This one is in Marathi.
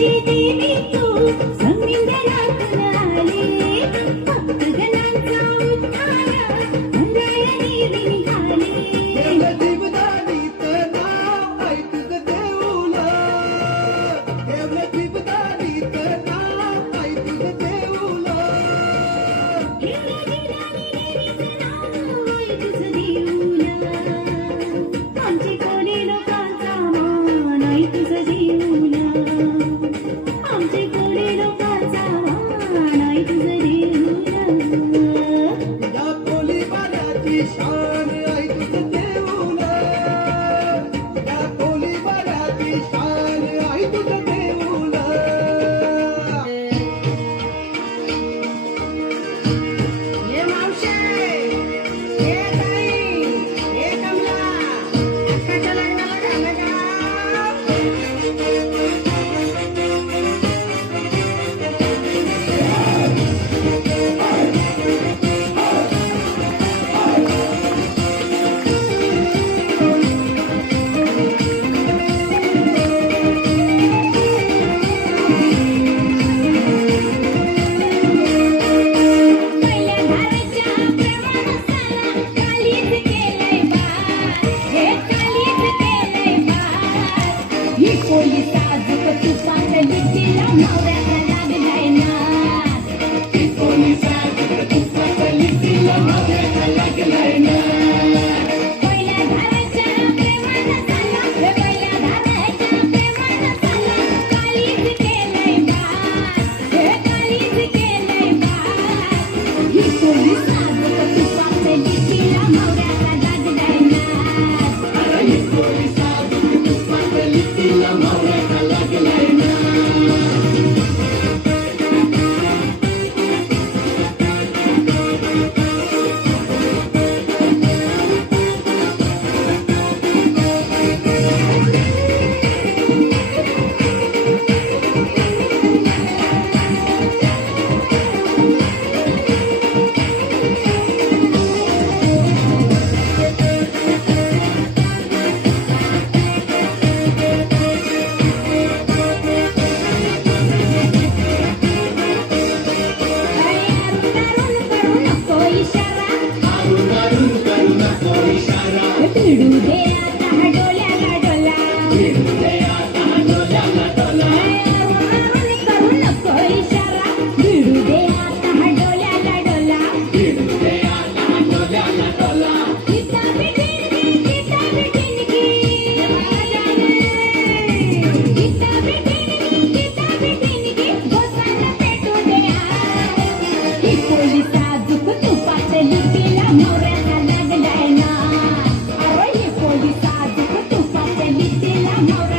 देवी तू संविंदनातून आले, भक्तगणांचा उद्धार हरळणी निघाले. देवदानीत नाव ऐ तुझं देऊला, देवदानीत नाव ऐ तुझं देऊला. आमची कोणी लोकांचा मान आई तुझं देऊला, आमची कोणी लोकांचा मान आई तुझं देऊला. या कोलीवाड्याची शान ऐ तुझं देऊला, या कोलीवाड्याची शान ऐ तुझं देऊला. ये मावशे, ये ताई, ये कमला, अक्काच्या लग्नाला झालं का? पहिल्या धारेच्या प्रेमानं साला कालीच केलंय बार, हे कालीच केलंय बार. ही कोली साजूक तुपातली तिला नवऱ्याचा लागलाय नाद. ही कोली साजूक तुपातली तिला नवऱ्याचा लागलाय नाद. पहिल्या धारेच्या प्रेमानं साला, हे पहिल्या धारेच्या प्रेमानं साला कालीच केलंय बार, हे कालीच केलंय बार. ही कोली साजूक तुपातली तिला नवऱ्याचा लागलाय नाद. ही कोली साजूक तुपातली तिला नवऱ्याचा लागलाय नाद. भिडू दे आता डोल्याला डोला, करू नको इशारा. भिडू दे आता डोल्याला डोला, गीता बिटिनगी, गीता बिटिनगी, गीता बिटिनगी, गीता बिटिनगी, गोसाला पेटू दे आज. ही कोली साजूक तुपातली तिला नवऱ्याचा लागलाय नाद. अरे ही कोली साजूक तुपातली तिला नवऱ्याचा